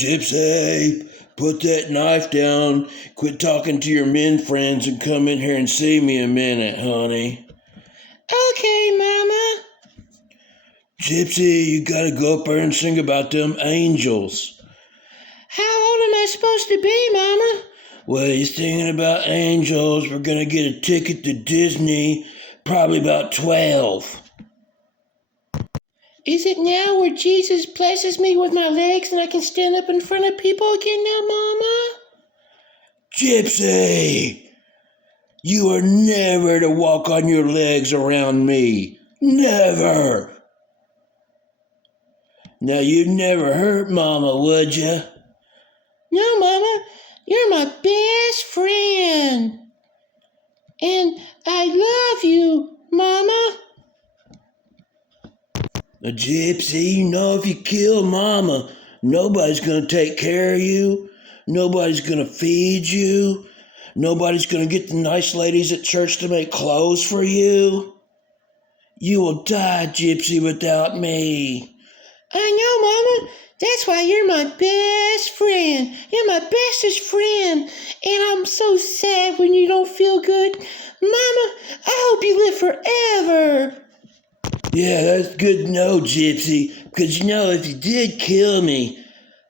Gypsy, put that knife down, quit talking to your men friends, and come in here and see me a minute, honey. Okay, Mama. Gypsy, you gotta go up there and sing about them angels. How old am I supposed to be, Mama? Well, you're singing about angels. We're gonna get a ticket to Disney, probably about 12. Is it now where Jesus blesses me with my legs and I can stand up in front of people again now, Mama? Gypsy, you are never to walk on your legs around me. Never. Now, you'd never hurt Mama, would you? No, Mama. You're my best friend. And I love you, Mama. Now, Gypsy, you know if you kill Mama, nobody's going to take care of you. Nobody's going to feed you. Nobody's going to get the nice ladies at church to make clothes for you. You will die, Gypsy, without me. I know, Mama. That's why you're my best friend. You're my bestest friend. And I'm so sad when you don't feel good. Mama, I hope you live forever. Yeah, that's good to know, Gypsy. Because, you know, if you did kill me,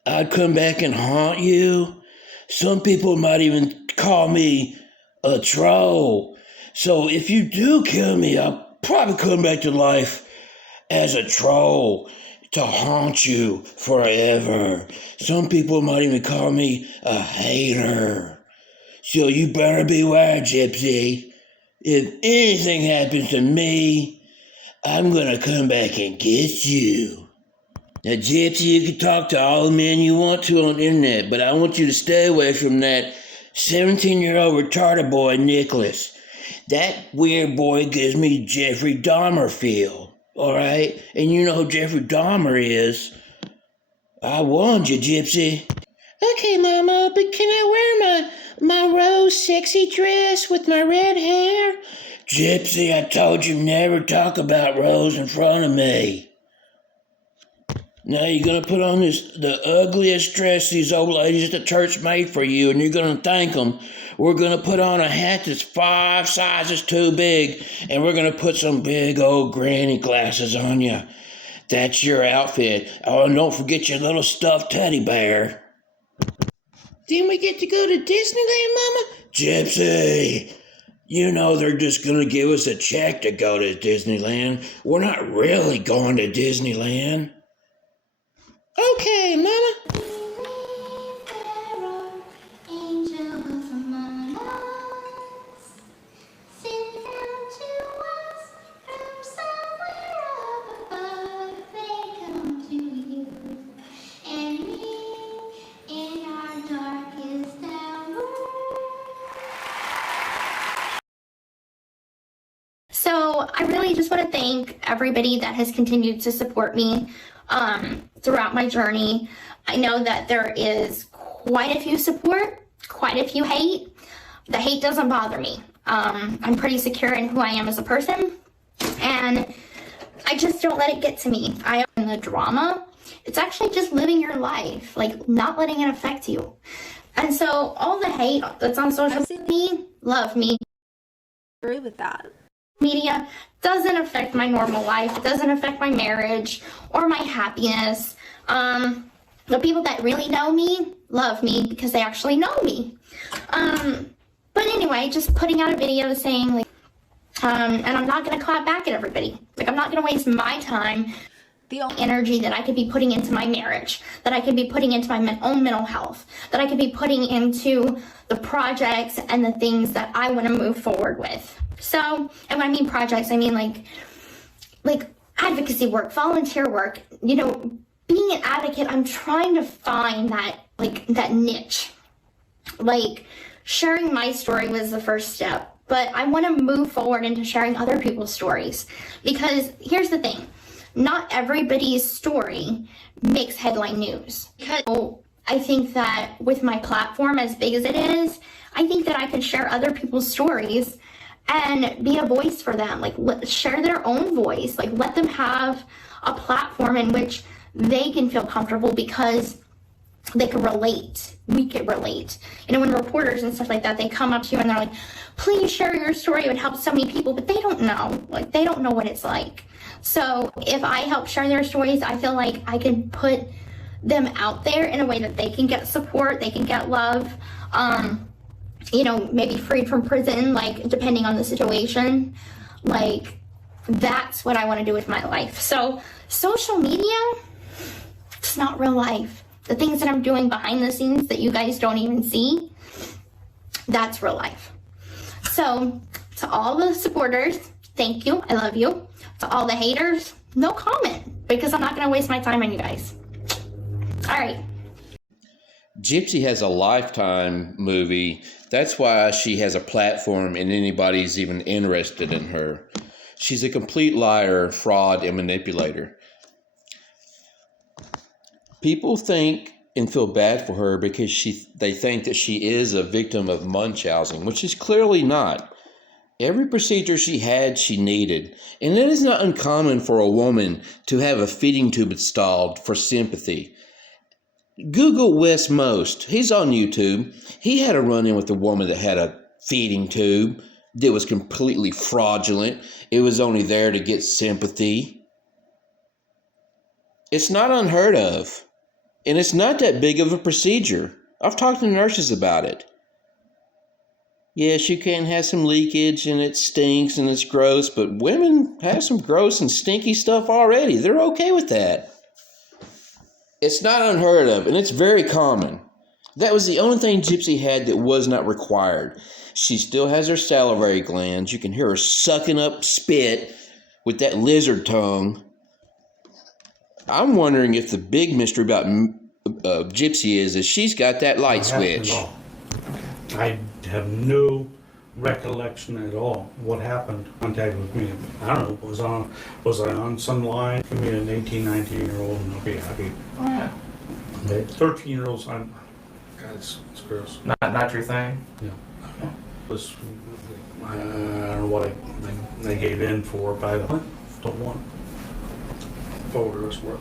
I'd come back and haunt you. Some people might even call me a troll. So if you do kill me, I'll probably come back to life as a troll to haunt you forever. Some people might even call me a hater. So you better beware, Gypsy. If anything happens to me, I'm gonna come back and get you. Now, Gypsy, you can talk to all the men you want to on the internet, but I want you to stay away from that 17-year-old retarded boy, Nicholas. That weird boy gives me Jeffrey Dahmer feel, all right? And you know who Jeffrey Dahmer is. I warned you, Gypsy. Okay, Mama, but can I wear my rose sexy dress with my red hair? Gypsy, I told you never talk about Rose in front of me. Now you're gonna put on the ugliest dress these old ladies at the church made for you, and you're gonna thank them. We're gonna put on a hat that's 5 sizes too big, and we're gonna put some big old granny glasses on you. That's your outfit. Oh, and don't forget your little stuffed teddy bear. Then we get to go to Disneyland, Mama? Gypsy, you know they're just gonna give us a check to go to Disneyland. We're not really going to Disneyland. Okay, Mama. So I really just want to thank everybody that has continued to support me throughout my journey. I know that there is quite a few support, quite a few hate. The hate doesn't bother me. I'm pretty secure in who I am as a person, and I just don't let it get to me. I am in the drama. It's actually just living your life, like not letting it affect you. And so all the hate that's on social media, love me. I agree with that. Media doesn't affect my normal life. It doesn't affect my marriage or my happiness. The people that really know me love me because they actually know me. But anyway, just putting out a video saying like, and I'm not gonna clap back at everybody. Like, I'm not gonna waste my time, the energy that I could be putting into my marriage, that I could be putting into my own mental health, that I could be putting into the projects and the things that I want to move forward with. So, and when I mean projects, I mean like advocacy work, volunteer work, you know, being an advocate. I'm trying to find that niche. Like, sharing my story was the first step, but I want to move forward into sharing other people's stories, because here's the thing. Not everybody's story makes headline news. Because I think that with my platform as big as it is, I think that I could share other people's stories and be a voice for them. Like, share their own voice. Like, let them have a platform in which they can feel comfortable, because they could relate. We could relate. You know, when reporters and stuff like that, they come up to you and they're like, please share your story. It would help so many people, but they don't know. Like, they don't know what it's like. So if I help share their stories, I feel like I can put them out there in a way that they can get support, they can get love, you know, maybe freed from prison, like, depending on the situation. Like, that's what I want to do with my life. So social media, it's not real life. The things that I'm doing behind the scenes that you guys don't even see, that's real life. So to all the supporters, thank you. I love you. To all the haters, no comment, because I'm not going to waste my time on you guys. All right. Gypsy has a Lifetime movie. That's why she has a platform and anybody's even interested in her. She's a complete liar, fraud, and manipulator. People think and feel bad for her because they think that she is a victim of Munchausen, which is clearly not. Every procedure she had, she needed. And it is not uncommon for a woman to have a feeding tube installed for sympathy. Google Wes Most. He's on YouTube. He had a run-in with a woman that had a feeding tube that was completely fraudulent. It was only there to get sympathy. It's not unheard of. And it's not that big of a procedure. I've talked to nurses about it. Yes, you can have some leakage and it stinks and it's gross, but women have some gross and stinky stuff already. They're okay with that. It's not unheard of, and it's very common. That was the only thing Gypsy had that was not required. She still has her salivary glands. You can hear her sucking up spit with that lizard tongue. I'm wondering if the big mystery about Gypsy is she's got that light switch. I have no recollection at all what happened contact with me. I don't know, was I on some line? Give me an 18, 19-year-old and I'll be happy. Oh yeah. Okay. 13-year-olds, God, it's gross. Not your thing. Yeah. Was, I don't know what they gave in for, but I don't want forward work.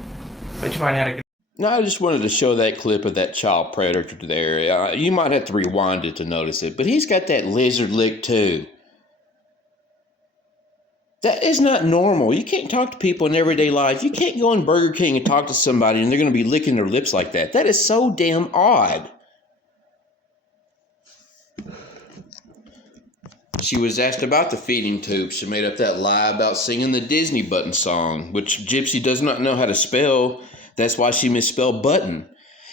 But you might have to. No, I just wanted to show that clip of that child predator there. You might have to rewind it to notice it, but he's got that lizard lick too. That is not normal. You can't talk to people in everyday life. You can't go in Burger King and talk to somebody and they're going to be licking their lips like that. That is so damn odd. She was asked about the feeding tube. She made up that lie about singing the Disney Button song, which Gypsy does not know how to spell. That's why she misspelled button.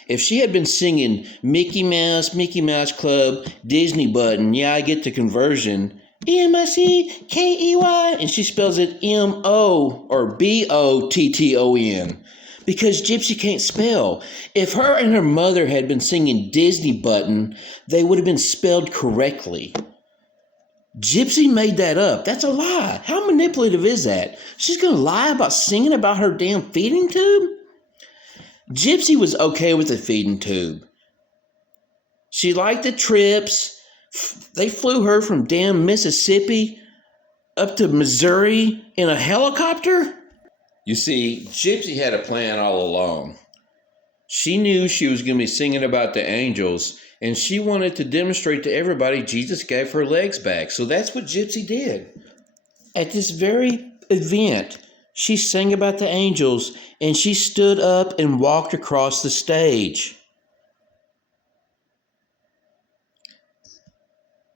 If she had been singing Mickey Mouse Club, Disney Button, yeah, I get the conversion, M-I-C-K-E-Y, and she spells it M-O or B-O-T-T-O-N, because Gypsy can't spell. If her and her mother had been singing Disney Button, they would have been spelled correctly. Gypsy made that up. That's a lie. How manipulative is that? She's going to lie about singing about her damn feeding tube? Gypsy was okay with the feeding tube. She liked the trips. They flew her from damn Mississippi up to Missouri in a helicopter. You see, Gypsy had a plan all along. She knew she was going to be singing about the angels, and she wanted to demonstrate to everybody Jesus gave her legs back. So that's what Gypsy did. At this very event, she sang about the angels, and she stood up and walked across the stage.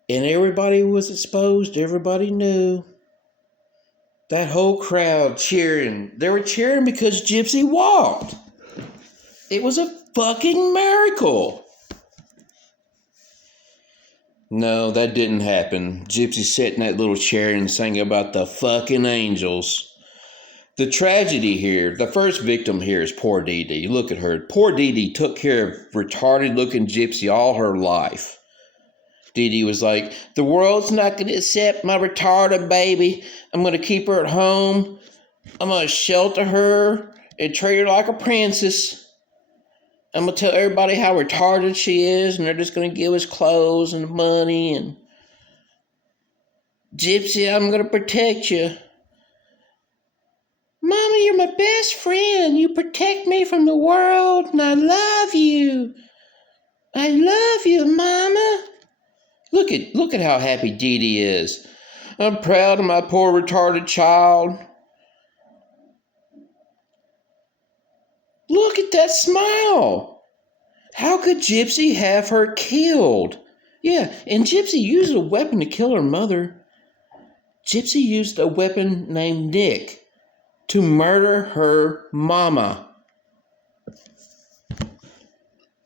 And everybody was exposed. Everybody knew. That whole crowd cheering. They were cheering because Gypsy walked. It was a fucking miracle. No, that didn't happen. Gypsy sat in that little chair and sang about the fucking angels. The tragedy here, the first victim here is poor Dee Dee. Look at her. Poor Dee Dee took care of retarded-looking Gypsy all her life. Dee Dee was like, the world's not going to accept my retarded baby. I'm going to keep her at home. I'm going to shelter her and treat her like a princess. I'm going to tell everybody how retarded she is, and they're just going to give us clothes and money. And Gypsy, I'm going to protect you. Mommy, you're my best friend. You protect me from the world, and I love you. I love you, Mama. Look at how happy Dee Dee is. I'm proud of my poor retarded child. Look at that smile. How could Gypsy have her killed? Yeah, and Gypsy used a weapon to kill her mother. Gypsy used a weapon named Nick to murder her mama.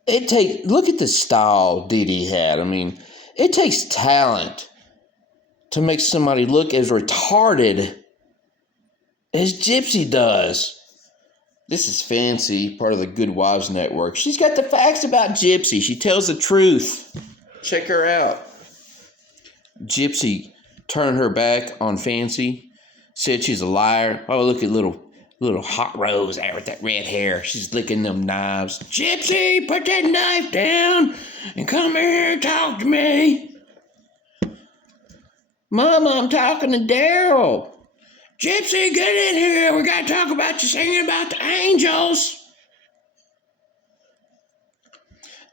Look at the style Dee Dee had. I mean, it takes talent to make somebody look as retarded as Gypsy does. This is Fancy, part of the Good Wives Network. She's got the facts about Gypsy. She tells the truth. Check her out. Gypsy turned her back on Fancy, said she's a liar. Oh, look at little hot rose there with that red hair. She's licking them knives. Gypsy, put that knife down and come here and talk to me. Mama, I'm talking to Daryl. Gypsy, get in here. We got to talk about you singing about the angels.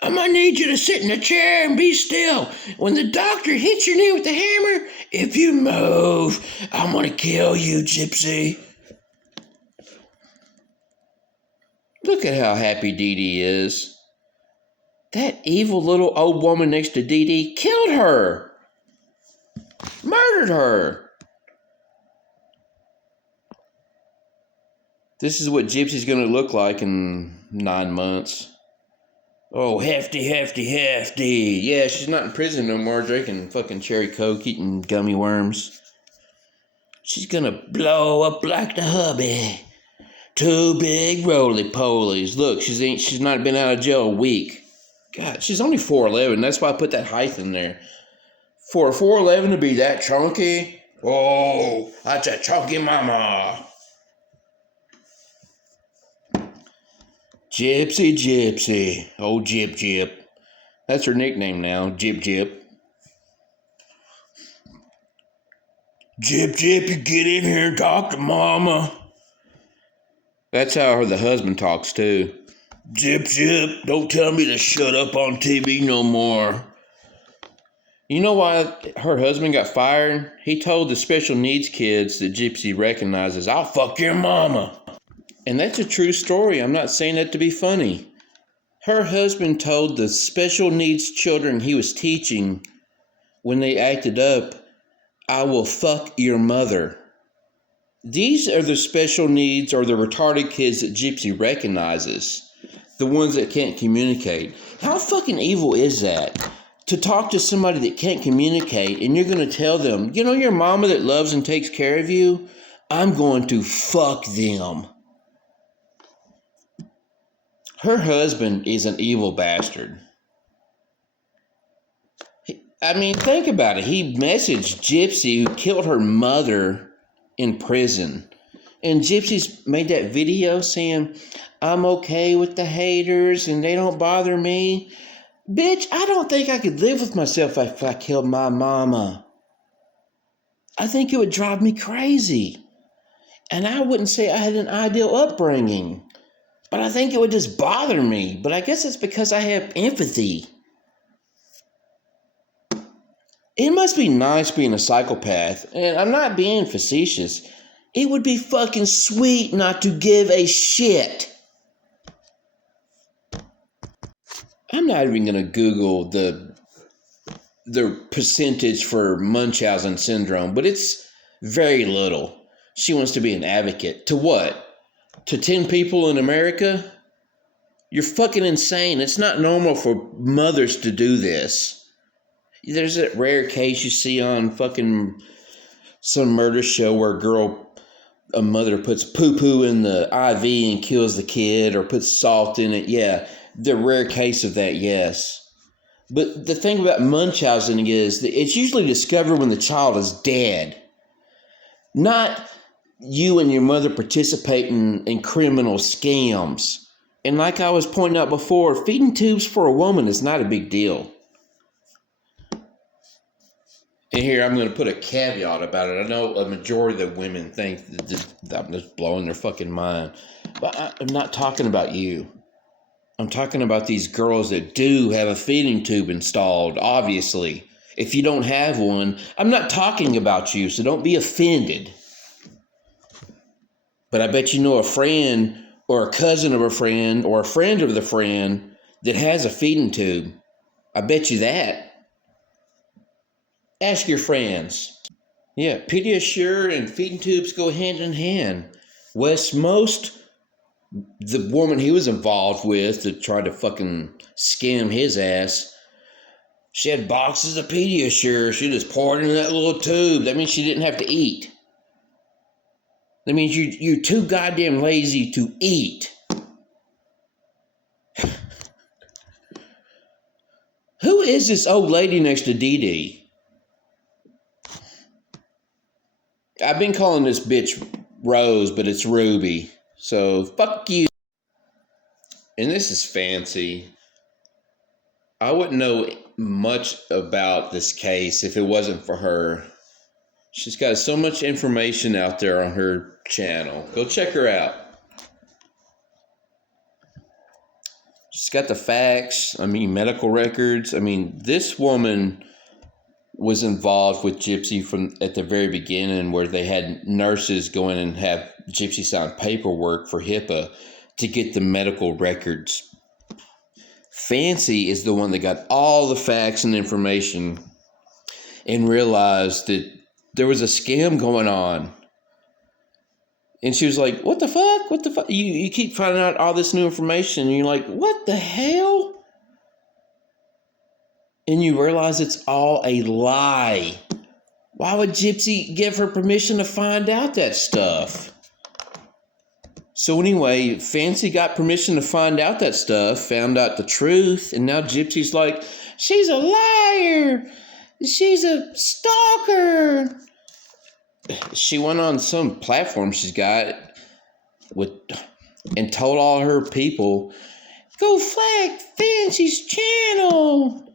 I'm going to need you to sit in a chair and be still. When the doctor hits your knee with the hammer, if you move, I'm going to kill you, Gypsy. Look at how happy Dee Dee is. That evil little old woman next to Dee Dee killed her. Murdered her. This is what Gypsy's going to look like in 9 months. Oh, hefty. Yeah, she's not in prison no more, drinking fucking cherry coke, eating gummy worms. She's going to blow up like the hubby. 2 big roly-polies. Look, she's not been out of jail a week. God, she's only 4'11". That's why I put that height in there. For a 4'11" to be that chunky, oh, that's a chunky mama. Gypsy. Oh, Gyp. That's her nickname now, Gyp. Gyp, you get in here and talk to Mama. That's how the husband talks too. Gyp, don't tell me to shut up on TV no more. You know why her husband got fired? He told the special needs kids that Gypsy recognizes, I'll fuck your mama. And that's a true story. I'm not saying that to be funny. Her husband told the special needs children he was teaching when they acted up, I will fuck your mother. These are the special needs or the retarded kids that Gypsy recognizes. The ones that can't communicate. How fucking evil is that? To talk to somebody that can't communicate and you're going to tell them, you know your mama that loves and takes care of you? I'm going to fuck them. Her husband is an evil bastard. I mean, think about it. He messaged Gypsy, who killed her mother, in prison. And Gypsy's made that video saying, I'm okay with the haters and they don't bother me. Bitch, I don't think I could live with myself if I killed my mama. I think it would drive me crazy. And I wouldn't say I had an ideal upbringing. But I think it would just bother me. But I guess it's because I have empathy. It must be nice being a psychopath. And I'm not being facetious. It would be fucking sweet not to give a shit. I'm not even going to Google the percentage for Munchausen syndrome. But it's very little. She wants to be an advocate. To what? To 10 people in America? You're fucking insane. It's not normal for mothers to do this. There's that rare case you see on fucking some murder show where a mother puts poo-poo in the IV and kills the kid or puts salt in it. Yeah, the rare case of that, yes. But the thing about Munchausen is that it's usually discovered when the child is dead. Not you and your mother participating in criminal scams. And like I was pointing out before, feeding tubes for a woman is not a big deal. And here, I'm going to put a caveat about it. I know a majority of the women think that I'm just blowing their fucking mind. But I'm not talking about you. I'm talking about these girls that do have a feeding tube installed, obviously. If you don't have one, I'm not talking about you, so don't be offended. But I bet you know a friend or a cousin of a friend or a friend of the friend that has a feeding tube. I bet you that. Ask your friends. Yeah, Pediasure and feeding tubes go hand in hand. Wes Most, the woman he was involved with that tried to fucking scam his ass, she had boxes of Pediasure. She just poured it in that little tube. That means she didn't have to eat. That means you're too goddamn lazy to eat. Who is this old lady next to Dee Dee? I've been calling this bitch Rose, but it's Ruby. So, fuck you. And this is fancy. I wouldn't know much about this case if it wasn't for her. She's got so much information out there on her channel. Go check her out. She's got the facts. Medical records. This woman was involved with Gypsy from at the very beginning, where they had nurses go in and have Gypsy sign paperwork for HIPAA to get the medical records. Fancy is the one that got all the facts and information and realized that there was a scam going on. And she was like, what the fuck? What the fuck? You keep finding out all this new information and you're like, what the hell? And you realize it's all a lie. Why would Gypsy give her permission to find out that stuff? So anyway, Fancy got permission to find out that stuff, found out the truth, and now Gypsy's like, she's a liar. She's a stalker. She went on some platform she's got and told all her people, go flag Fancy's channel.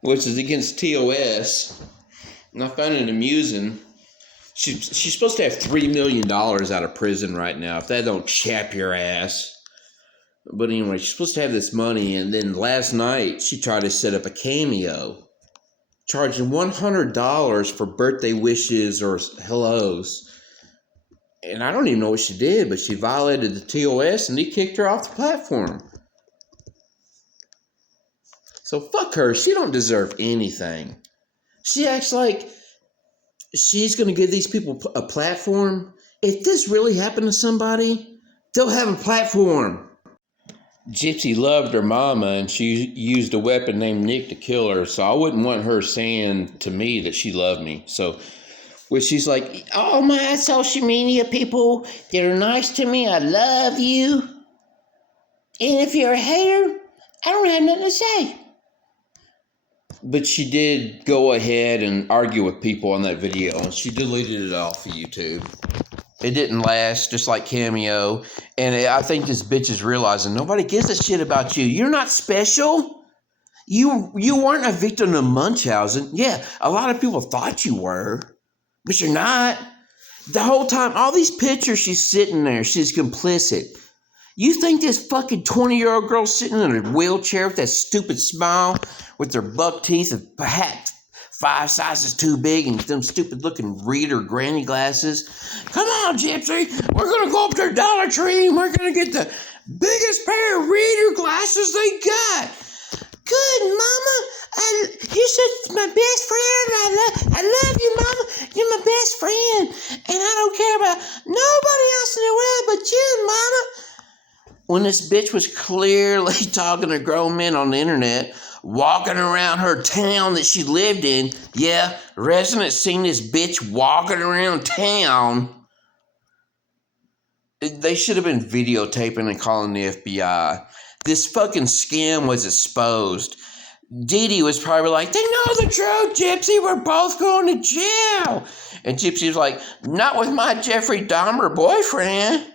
Which is against TOS. And I found it amusing. She's supposed to have $3 million out of prison right now, if that don't chap your ass. But anyway, she's supposed to have this money, and then last night she tried to set up a Cameo, charging $100 for birthday wishes or hellos. And I don't even know what she did, but she violated the TOS and he kicked her off the platform. So fuck her. She don't deserve anything. She acts like she's going to give these people a platform. If this really happened to somebody, they'll have a platform. Gypsy loved her mama, and she used a weapon named Nick to kill her. So I wouldn't want her saying to me that she loved me. So when she's like, all my social media people that are nice to me, I love you. And if you're a hater, I don't have nothing to say. But she did go ahead and argue with people on that video, and she deleted it off of YouTube. It didn't last, just like Cameo. And I think this bitch is realizing nobody gives a shit about you. You're not special. You weren't a victim of Munchausen. Yeah, a lot of people thought you were, but you're not. The whole time, all these pictures, she's sitting there. She's complicit. You think this fucking 20-year-old girl sitting in a wheelchair with that stupid smile, with her buck teeth and hat 5 sizes too big and them stupid-looking reader granny glasses? Come on, Gypsy. We're going to go up to Dollar Tree and we're going to get the biggest pair of reader glasses they got. Good, Mama. You're such my best friend. I love you, Mama. You're my best friend. And I don't care about nobody else in the world but you, Mama. When this bitch was clearly talking to grown men on the internet, walking around her town that she lived in. Yeah, residents seen this bitch walking around town. They should have been videotaping and calling the FBI. This fucking scam was exposed. Dee Dee was probably like, they know the truth, Gypsy. We're both going to jail. And Gypsy was like, not with my Jeffrey Dahmer boyfriend.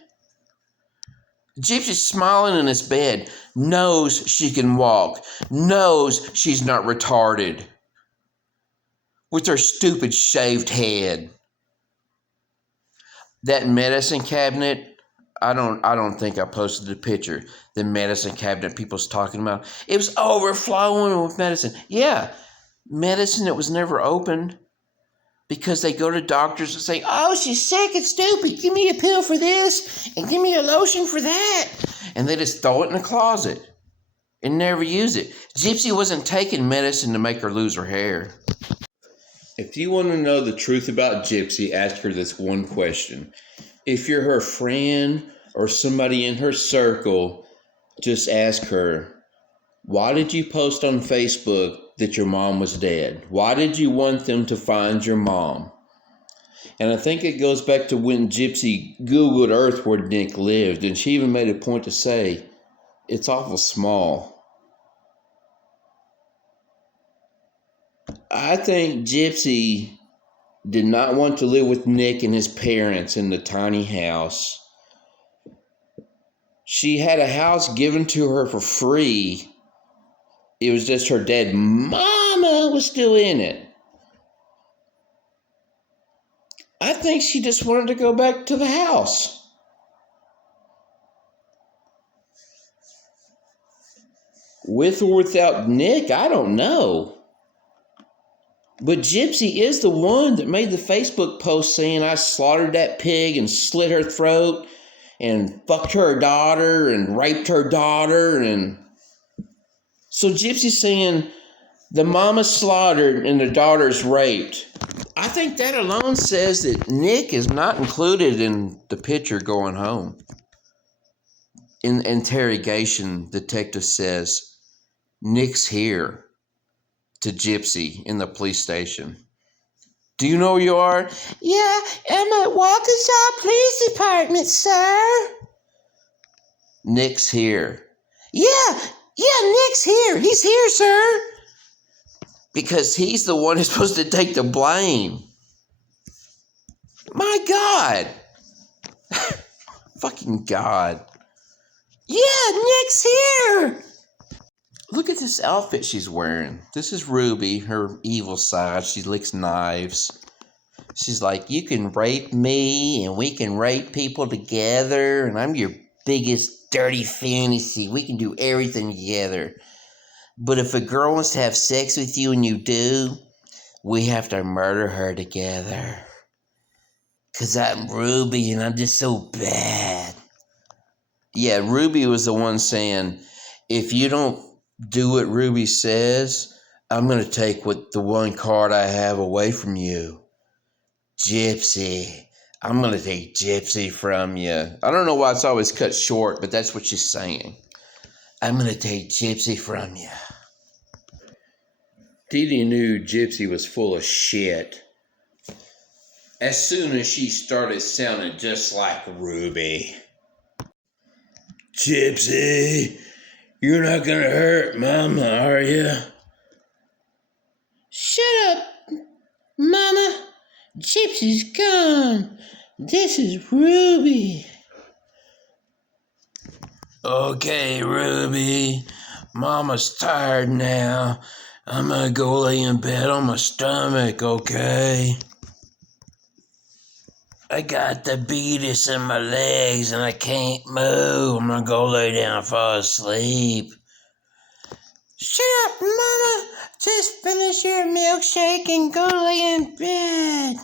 Gypsy's smiling in his bed, knows she can walk, knows she's not retarded. with her stupid shaved head. That medicine cabinet, I don't think I posted the picture. The medicine cabinet people's talking about. It was overflowing with medicine. Yeah, medicine that was never opened because they go to doctors and say, oh, she's sick and stupid. Give me a pill for this and give me a lotion for that. And they just throw it in the closet and never use it. Gypsy wasn't taking medicine to make her lose her hair. If you want to know the truth about Gypsy, ask her this one question. If you're her friend or somebody in her circle, just ask her, why did you post on Facebook that your mom was dead? Why did you want them to find your mom? And I think it goes back to when Gypsy Googled Earth where Nick lived, and she even made a point to say, it's awful small. I think Gypsy did not want to live with Nick and his parents in the tiny house. She had a house given to her for free. It was just her dead mama was still in it. I think she just wanted to go back to the house. With or without Nick, I don't know. But Gypsy is the one that made the Facebook post saying I slaughtered that pig and slit her throat and fucked her daughter and raped her daughter. And so Gypsy's saying the mama's slaughtered and the daughter's raped. I think that alone says that Nick is not included in the picture going home. In the interrogation, detective says, Nick's here. To Gypsy in the police station. Do you know where you are? Yeah, I'm at Waukesha Police Department, sir. Nick's here. Yeah, Nick's here. He's here, sir. Because he's the one who's supposed to take the blame. My God. Fucking God. Yeah, Nick's here. Look at this outfit she's wearing. This is Ruby, her evil side. She licks knives. She's like, you can rape me and we can rape people together and I'm your biggest dirty fantasy. We can do everything together. But if a girl wants to have sex with you and you do, we have to murder her together. 'Cause I'm Ruby and I'm just so bad. Yeah, Ruby was the one saying, if you don't do what Ruby says, I'm going to take the one card I have away from you. Gypsy. I'm going to take Gypsy from you. I don't know why it's always cut short, but that's what she's saying. I'm going to take Gypsy from you. Dee Dee knew Gypsy was full of shit as soon as she started sounding just like Ruby. Gypsy, you're not gonna hurt Mama, are you? Shut up, Mama. Gypsy's gone. This is Ruby. Okay, Ruby. Mama's tired now. I'm gonna go lay in bed on my stomach, okay? I got the beatus in my legs and I can't move. I'm gonna go lay down and fall asleep. Shut up, Mama. Just finish your milkshake and go lay in bed.